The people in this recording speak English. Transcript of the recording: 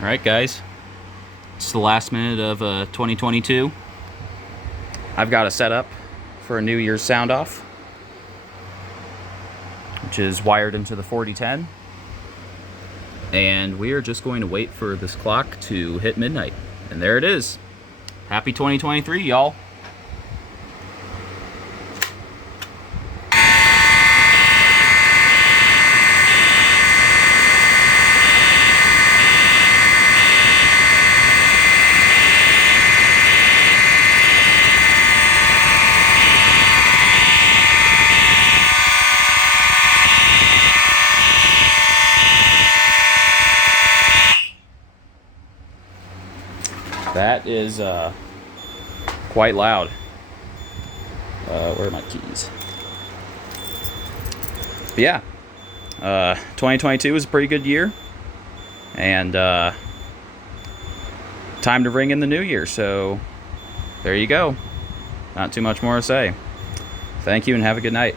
Alright guys, it's the last minute of 2022. I've got a setup for a New Year's Soundoff, which is wired into the 4010. And we are just going to wait for this clock to hit midnight. And there it is. Happy 2023, y'all. That is quite loud. Where are my keys? But yeah, 2022 was a pretty good year, and time to ring in the new year. So there you go. Not too much more to say. Thank you and have a good night.